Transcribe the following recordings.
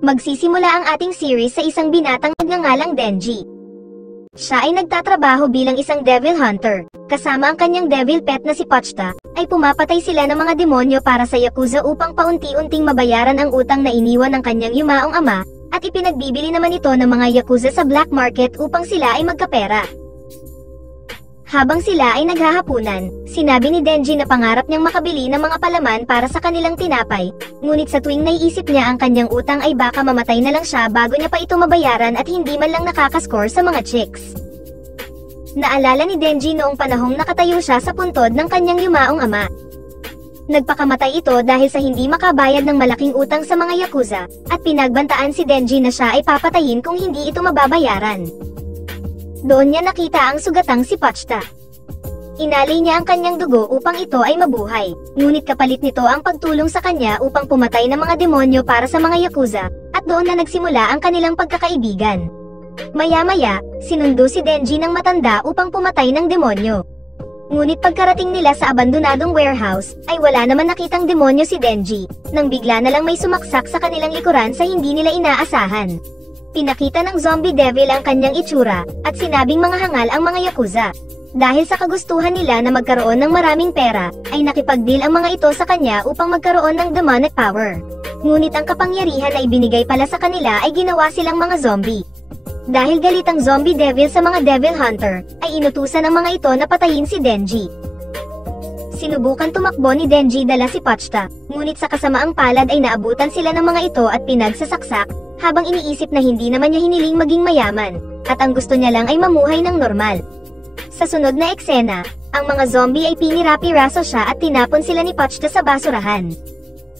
Magsisimula ang ating series sa isang binatang nagngangalang Denji. Siya ay nagtatrabaho bilang isang devil hunter. Kasama ang kanyang devil pet na si Pochta, ay pumapatay sila ng mga demonyo para sa Yakuza upang paunti-unting mabayaran ang utang na iniwan ng kanyang yumaong ama, at ipinagbibili naman ito ng mga Yakuza sa black market upang sila ay magkapera. Habang sila ay naghahapunan, sinabi ni Denji na pangarap niyang makabili ng mga palaman para sa kanilang tinapay, ngunit sa tuwing naiisip niya ang kanyang utang ay baka mamatay na lang siya bago niya pa ito mabayaran at hindi man lang nakakascore sa mga chicks. Naalala ni Denji noong panahong nakatayo siya sa puntod ng kanyang yumaong ama. Nagpakamatay ito dahil sa hindi makabayad ng malaking utang sa mga Yakuza, at pinagbantaan si Denji na siya ay papatayin kung hindi ito mababayaran. Doon niya nakita ang sugatang si Pochta. Inalay niya ang kanyang dugo upang ito ay mabuhay, ngunit kapalit nito ang pagtulong sa kanya upang pumatay ng mga demonyo para sa mga Yakuza, at doon na nagsimula ang kanilang pagkakaibigan. Maya-maya, sinundo si Denji ng matanda upang pumatay ng demonyo. Ngunit pagkarating nila sa abandonadong warehouse, ay wala naman nakitang demonyo si Denji, nang bigla na lang may sumaksak sa kanilang likuran sa hindi nila inaasahan. Pinakita ng zombie devil ang kanyang itsura, at sinabing mga hangal ang mga Yakuza. Dahil sa kagustuhan nila na magkaroon ng maraming pera, ay nakipag-deal ang mga ito sa kanya upang magkaroon ng demonic power. Ngunit ang kapangyarihan na ibinigay pala sa kanila ay ginawa silang mga zombie. Dahil galit ang zombie devil sa mga devil hunter, ay inutusan ng mga ito na patayin si Denji. Sinubukan tumakbo ni Denji dala si Pochta, ngunit sa kasamaang palad ay naabutan sila ng mga ito at pinagsasaksak, habang iniisip na hindi naman niya hiniling maging mayaman, at ang gusto niya lang ay mamuhay ng normal. Sa sunod na eksena, ang mga zombie ay pinirapiraso siya at tinapon sila ni Pochta sa basurahan.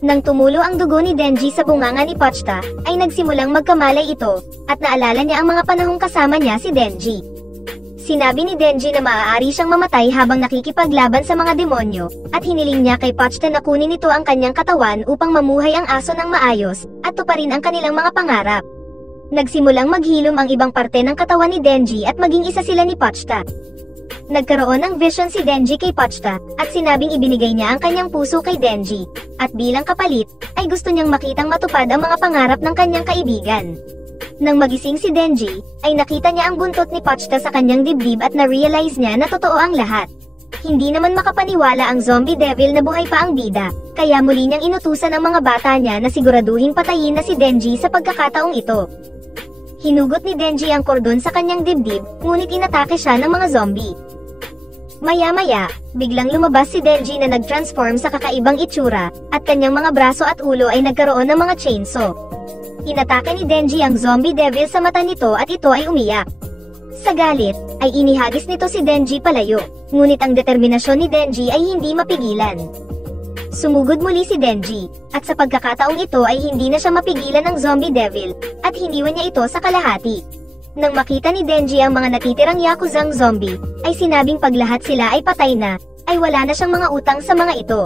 Nang tumulo ang dugo ni Denji sa bunganga ni Pochta, ay nagsimulang magkamalay ito, at naalala niya ang mga panahong kasama niya si Denji. Sinabi ni Denji na maaari siyang mamatay habang nakikipaglaban sa mga demonyo, at hiniling niya kay Pochta na kunin nito ang kanyang katawan upang mamuhay ang aso ng maayos, at tuparin ang kanilang mga pangarap. Nagsimulang maghilom ang ibang parte ng katawan ni Denji at maging isa sila ni Pochta. Nagkaroon ng vision si Denji kay Pochta, at sinabing ibinigay niya ang kanyang puso kay Denji, at bilang kapalit, ay gusto niyang makitang matupad ang mga pangarap ng kanyang kaibigan. Nang magising si Denji, ay nakita niya ang buntot ni Pochta sa kanyang dibdib at na-realize niya na totoo ang lahat. Hindi naman makapaniwala ang zombie devil na buhay pa ang bida, kaya muli niyang inutusan ang mga bata niya na siguraduhin patayin na si Denji sa pagkakataong ito. Hinugot ni Denji ang kordon sa kanyang dibdib, ngunit inatake siya ng mga zombie. Maya-maya, biglang lumabas si Denji na nag-transform sa kakaibang itsura, at kanyang mga braso at ulo ay nagkaroon ng mga chainsaw. Inatake ni Denji ang zombie devil sa mata nito at ito ay umiyak. Sa galit, ay inihagis nito si Denji palayo, ngunit ang determinasyon ni Denji ay hindi mapigilan. Sumugod muli si Denji, at sa pagkakataong ito ay hindi na siya mapigilan ng zombie devil, at hiniwan niya ito sa kalahati. Nang makita ni Denji ang mga natitirang Yakuzang zombie, ay sinabing pag lahat sila ay patay na, ay wala na siyang mga utang sa mga ito.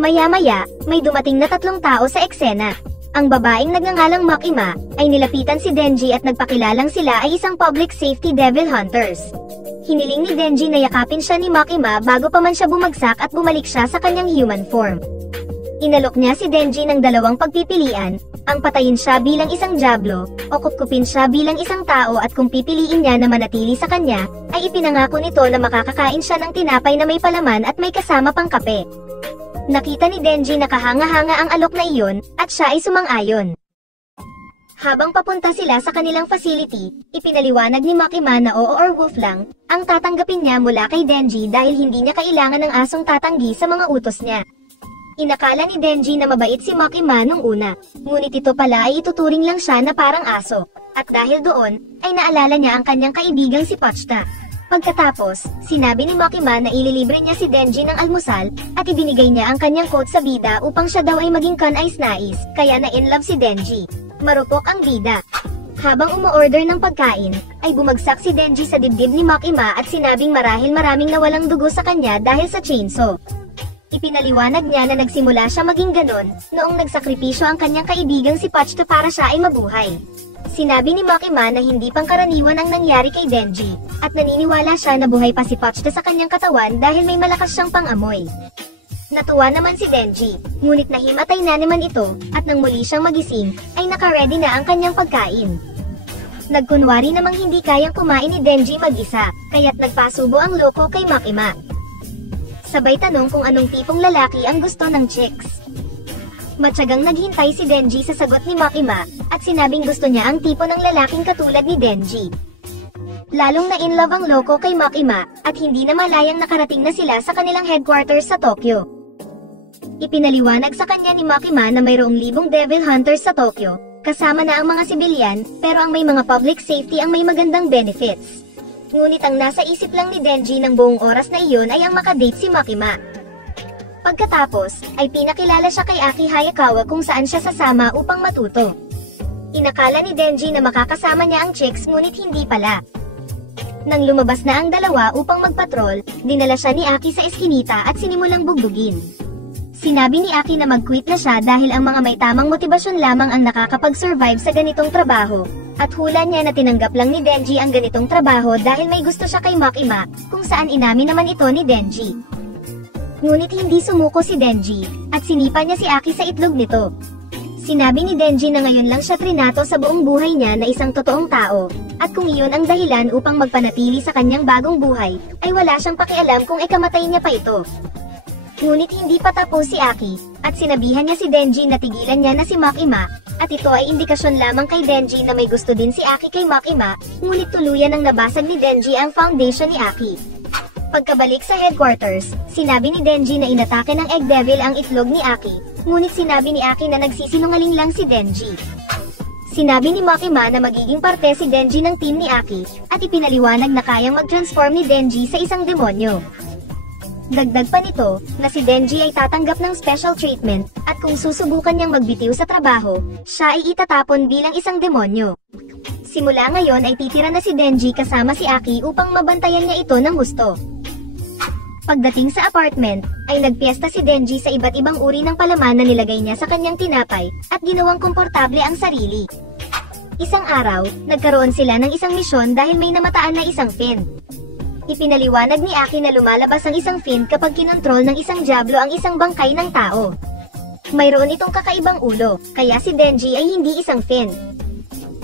Maya-maya, may dumating na 3 tao sa eksena. Ang babaeng nagngangalang Makima, ay nilapitan si Denji at nagpakilalang sila ay isang public safety devil hunters. Hiniling ni Denji na yakapin siya ni Makima bago pa man siya bumagsak at bumalik siya sa kanyang human form. Inalok niya si Denji ng 2 pagpipilian, ang patayin siya bilang isang diablo, o kupkupin siya bilang isang tao, at kung pipiliin niya na manatili sa kanya, ay ipinangako nito na makakakain siya ng tinapay na may palaman at may kasama pang kape. Nakita ni Denji na kahanga-hanga ang alok na iyon, at siya ay sumang-ayon. Habang papunta sila sa kanilang facility, ipinaliwanag ni Makima na oo or wolf lang, ang tatanggapin niya mula kay Denji dahil hindi niya kailangan ng asong tatanggi sa mga utos niya. Inakala ni Denji na mabait si Makima nung una, ngunit ito pala ay ituturing lang siya na parang aso, at dahil doon, ay naalala niya ang kanyang kaibigang si Pochta. Pagkatapos, sinabi ni Makima na ililibre niya si Denji ng almusal, at ibinigay niya ang kanyang coat sa bida upang siya daw ay maging kanais-nais, kaya na-inlove si Denji. Marupok ang bida. Habang umu-order ng pagkain, ay bumagsak si Denji sa dibdib ni Makima at sinabing marahil maraming nawalang dugo sa kanya dahil sa chainsaw. Ipinaliwanag niya na nagsimula siya maging ganon, noong nagsakripisyo ang kanyang kaibigang si Pochta para siya ay mabuhay. Sinabi ni Makima na hindi pangkaraniwan ang nangyari kay Denji, at naniniwala siya na buhay pa si Pochta sa kanyang katawan dahil may malakas siyang pang-amoy. Natuwa naman si Denji, ngunit nahimatay na naman ito, at nang muli siyang magising, ay naka-ready na ang kanyang pagkain. Nagkunwari namang hindi kayang kumain ni Denji mag-isa, kaya't nagpasubo ang loko kay Makima. Sabay tanong kung anong tipong lalaki ang gusto ng chicks. Matyagang naghintay si Denji sa sagot ni Makima, at sinabing gusto niya ang tipo ng lalaking katulad ni Denji. Lalong na-inlove ang loko kay Makima, at hindi na malayang nakarating na sila sa kanilang headquarters sa Tokyo. Ipinaliwanag sa kanya ni Makima na mayroong libong devil hunters sa Tokyo, kasama na ang mga sibilyan, pero ang may mga public safety ang may magandang benefits. Ngunit ang nasa isip lang ni Denji ng buong oras na iyon ay ang makadate si Makima. Pagkatapos, ay pinakilala siya kay Aki Hayakawa kung saan siya sasama upang matuto. Inakala ni Denji na makakasama niya ang chicks ngunit hindi pala. Nang lumabas na ang dalawa upang magpatrol, dinala siya ni Aki sa eskinita at sinimulang bugbugin. Sinabi ni Aki na mag-quit na siya dahil ang mga may tamang motibasyon lamang ang nakakapag-survive sa ganitong trabaho, at hula niya na tinanggap lang ni Denji ang ganitong trabaho dahil may gusto siya kay Makima, kung saan inamin naman ito ni Denji. Ngunit hindi sumuko si Denji, at sinipa niya si Aki sa itlog nito. Sinabi ni Denji na ngayon lang siya trinato sa buong buhay niya na isang totoong tao, at kung iyon ang dahilan upang magpanatili sa kanyang bagong buhay, ay wala siyang pakialam kung ikamatay niya pa ito. Ngunit hindi pa tapos si Aki, at sinabihan niya si Denji na tigilan niya na si Makima, at ito ay indikasyon lamang kay Denji na may gusto din si Aki kay Makima, ngunit tuluyan ang nabasag ni Denji ang foundation ni Aki. Pagkabalik sa headquarters, sinabi ni Denji na inatake ng Egg Devil ang itlog ni Aki, ngunit sinabi ni Aki na nagsisinungaling lang si Denji. Sinabi ni Makima na magiging parte si Denji ng team ni Aki, at ipinaliwanag na kayang mag-transform ni Denji sa isang demonyo. Dagdag pa nito, na si Denji ay tatanggap ng special treatment, at kung susubukan niyang magbitiw sa trabaho, siya ay itatapon bilang isang demonyo. Simula ngayon ay titira na si Denji kasama si Aki upang mabantayan niya ito ng gusto. Pagdating sa apartment, ay nagpiesta si Denji sa iba't ibang uri ng palaman na nilagay niya sa kanyang tinapay, at ginawang komportable ang sarili. Isang araw, nagkaroon sila ng isang misyon dahil may namataan na isang fin. Ipinaliwanag ni Aki na lumalabas ang isang fin kapag kinontrol ng isang diablo ang isang bangkay ng tao. Mayroon itong kakaibang ulo, kaya si Denji ay hindi isang fin.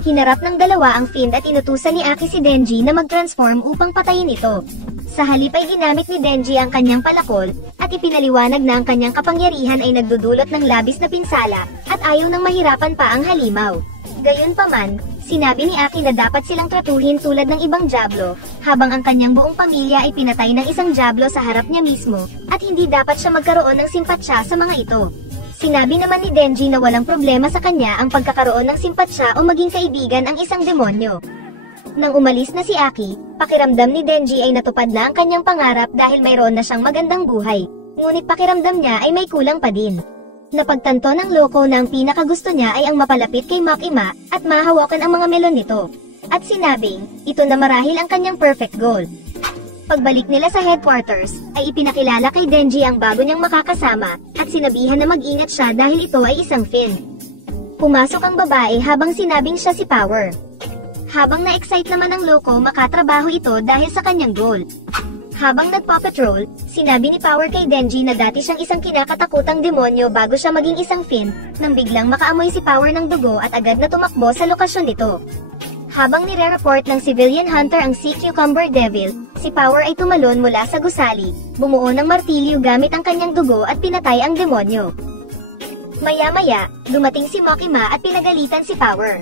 Hinarap ng dalawa ang fin at inutusan ni Aki si Denji na mag-transform upang patayin ito. Sa halip ay ginamit ni Denji ang kanyang palakol, at ipinaliwanag na ang kanyang kapangyarihan ay nagdudulot ng labis na pinsala, at ayaw nang mahirapan pa ang halimaw. Gayunpaman, sinabi ni Aki na dapat silang tratuhin tulad ng ibang diablo, habang ang kanyang buong pamilya ay pinatay ng isang diablo sa harap niya mismo, at hindi dapat siya magkaroon ng simpatsya sa mga ito. Sinabi naman ni Denji na walang problema sa kanya ang pagkakaroon ng simpatsya o maging kaibigan ang isang demonyo. Nang umalis na si Aki, pakiramdam ni Denji ay natupad na ang kanyang pangarap dahil mayroon na siyang magandang buhay. Ngunit pakiramdam niya ay may kulang pa din. Napagtanto ng loko na ang pinakagusto niya ay ang mapalapit kay Makima at mahawakan ang mga melon nito. At sinabing, ito na marahil ang kanyang perfect goal. Pagbalik nila sa headquarters, ay ipinakilala kay Denji ang bago niyang makakasama, at sinabihan na mag-ingat siya dahil ito ay isang fin. Pumasok ang babae habang sinabing siya si Power. Habang na-excite naman ang loko makatrabaho ito dahil sa kanyang goal. Habang nagpapatrol, sinabi ni Power kay Denji na dati siyang isang kinakatakutang demonyo bago siya maging isang fin, nang biglang makaamoy si Power ng dugo at agad na tumakbo sa lokasyon nito. Habang nire-report ng civilian hunter ang Sea Cucumber Devil, si Power ay tumalon mula sa gusali, bumuo ng martilyo gamit ang kanyang dugo at pinatay ang demonyo. Maya-maya, dumating si Makima at pinagalitan si Power.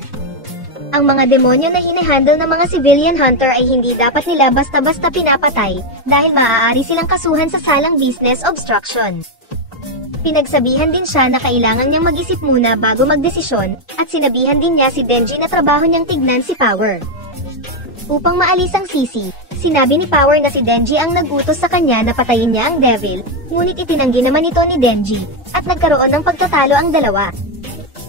Ang mga demonyo na hinahandle ng mga civilian hunter ay hindi dapat nila basta-basta pinapatay, dahil maaari silang kasuhan sa salang business obstruction. Pinagsabihan din siya na kailangan niyang mag-isip muna bago magdesisyon, at sinabihan din niya si Denji na trabaho niyang tignan si Power. Upang maalis ang sisi, sinabi ni Power na si Denji ang nagutos sa kanya na patayin niya ang devil, ngunit itinanggi naman ito ni Denji, at nagkaroon ng pagtatalo ang dalawa.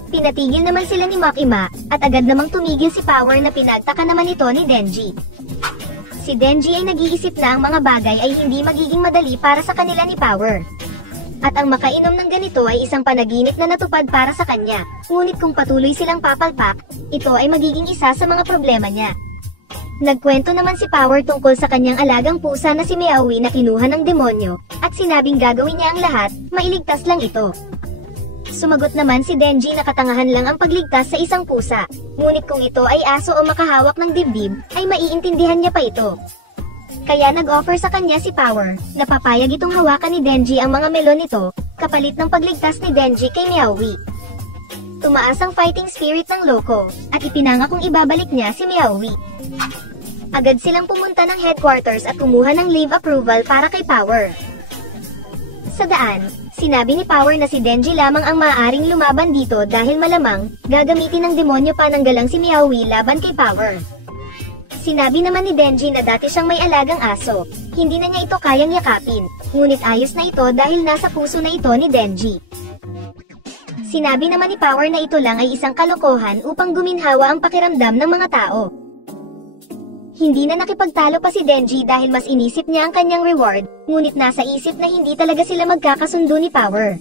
Pinatigil naman sila ni Makima, at agad namang tumigil si Power na pinagtaka naman ito ni Denji. Si Denji ay nag-iisip na ang mga bagay ay hindi magiging madali para sa kanila ni Power. At ang makainom ng ganito ay isang panaginip na natupad para sa kanya, ngunit kung patuloy silang papalpak, ito ay magiging isa sa mga problema niya. Nagkwento naman si Power tungkol sa kanyang alagang pusa na si Meowee na kinuha ng demonyo, at sinabing gagawin niya ang lahat, mailigtas lang ito. Sumagot naman si Denji na katangahan lang ang pagligtas sa isang pusa, ngunit kung ito ay aso o makahawak ng dibdib, ay maiintindihan niya pa ito. Kaya nag-offer sa kanya si Power, na papayag itong hawakan ni Denji ang mga melon nito, kapalit ng pagligtas ni Denji kay Meowee. Tumaas ang fighting spirit ng Loco, at ipinangakong ibabalik niya si Meowee. Agad silang pumunta ng headquarters at kumuha ng leave approval para kay Power. Sa daan, sinabi ni Power na si Denji lamang ang maaaring lumaban dito dahil malamang, gagamitin ng demonyo pananggalang si Meowee laban kay Power. Sinabi naman ni Denji na dati siyang may alagang aso, hindi na niya ito kayang yakapin, ngunit ayos na ito dahil nasa puso na ito ni Denji. Sinabi naman ni Power na ito lang ay isang kalokohan upang guminhawa ang pakiramdam ng mga tao. Hindi na nakipagtalo pa si Denji dahil mas inisip niya ang kanyang reward, ngunit nasa isip na hindi talaga sila magkakasundo ni Power.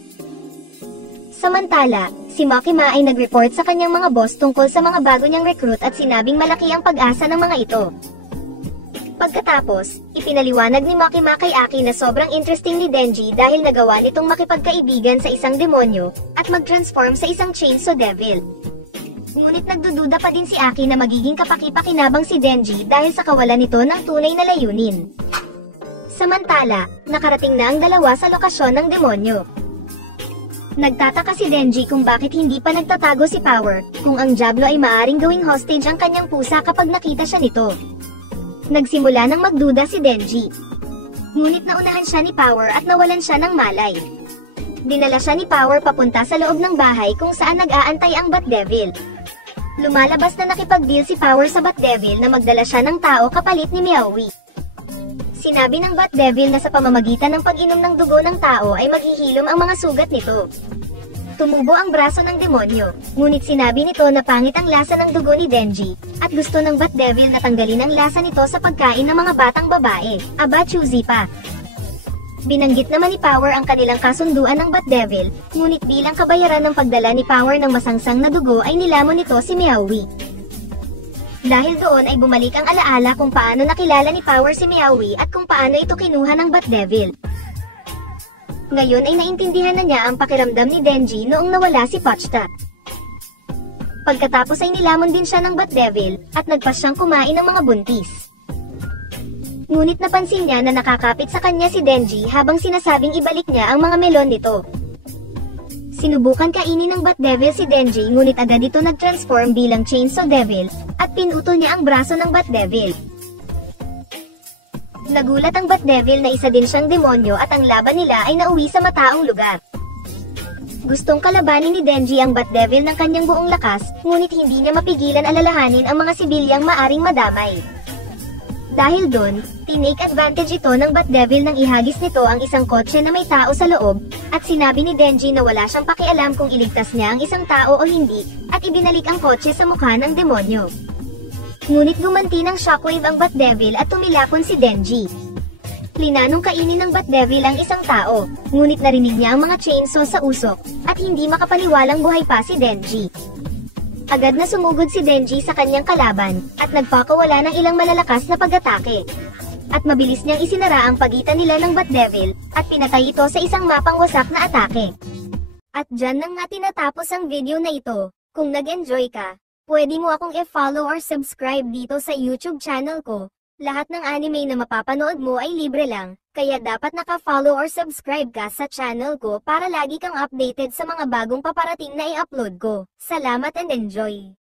Samantala, si Makima ay nag-report sa kanyang mga boss tungkol sa mga bago niyang recruit at sinabing malaki ang pag-asa ng mga ito. Pagkatapos, ipinaliwanag ni Makima kay Aki na sobrang interesting ni Denji dahil nagawa nitong makipagkaibigan sa isang demonyo, at mag-transform sa isang chainsaw devil. Ngunit nagdududa pa din si Aki na magiging kapaki-pakinabang si Denji dahil sa kawalan nito ng tunay na layunin. Samantala, nakarating na ang dalawa sa lokasyon ng demonyo. Nagtataka si Denji kung bakit hindi pa nagtatago si Power, kung ang Diablo ay maaring gawing hostage ang kanyang pusa kapag nakita siya nito. Nagsimula ng magduda si Denji. Ngunit naunahan siya ni Power at nawalan siya ng malay. Dinala siya ni Power papunta sa loob ng bahay kung saan nag-aantay ang Bat Devil. Lumalabas na nakipag-deal si Power sa Bat Devil na magdala siya ng tao kapalit ni Meowee. Sinabi ng Bat Devil na sa pamamagitan ng pag-inom ng dugo ng tao ay maghihilom ang mga sugat nito. Tumubo ang braso ng demonyo, ngunit sinabi nito na pangit ang lasa ng dugo ni Denji, at gusto ng Bat Devil na tanggalin ang lasa nito sa pagkain ng mga batang babae. Aba, choosy pa. Binanggit naman ni Power ang kanilang kasunduan ng Bat Devil, ngunit bilang kabayaran ng pagdala ni Power ng masangsang na dugo ay nilamon nito si Meowee. Dahil doon ay bumalik ang alaala kung paano nakilala ni Power si Meowee at kung paano ito kinuha ng Bat Devil. Ngayon ay naintindihan na niya ang pakiramdam ni Denji noong nawala si Pochta. Pagkatapos ay nilamon din siya ng Bat Devil, at nagpas siyang kumain ng mga buntis. Ngunit napansin niya na nakakapit sa kanya si Denji habang sinasabing ibalik niya ang mga melon nito. Sinubukan kainin ng Bat Devil si Denji ngunit agad ito nag-transform bilang Chainsaw Devil, at pinutol niya ang braso ng Bat Devil. Nagulat ang Bat Devil na isa din siyang demonyo at ang laban nila ay nauwi sa mataong lugar. Gustong kalabanin ni Denji ang Bat Devil ng kanyang buong lakas, ngunit hindi niya mapigilan alalahanin ang mga sibilyang maaring madamay. Dahil doon, tinake advantage ito ng Bat Devil nang ihagis nito ang isang kotse na may tao sa loob, at sinabi ni Denji na wala siyang pakialam kung iligtas niya ang isang tao o hindi, at ibinalik ang kotse sa mukha ng demonyo. Ngunit gumanti ng shockwave ang Bat Devil at tumilapon si Denji. Plinanong kainin ng Bat Devil ang isang tao, ngunit narinig niya ang mga chainsaw sa usok, at hindi makapaniwalang buhay pa si Denji. Agad na sumugod si Denji sa kanyang kalaban, at nagpakawala ng ilang malalakas na pag-atake. At mabilis niyang isinara ang pagitan nila ng Bat Devil, at pinatay ito sa isang mapang wasak na atake. At dyan nang nga tinatapos ang video na ito. Kung nag-enjoy ka, pwede mo akong i-follow or subscribe dito sa YouTube channel ko. Lahat ng anime na mapapanood mo ay libre lang, kaya dapat naka-follow or subscribe ka sa channel ko para lagi kang updated sa mga bagong paparating na i-upload ko. Salamat and enjoy!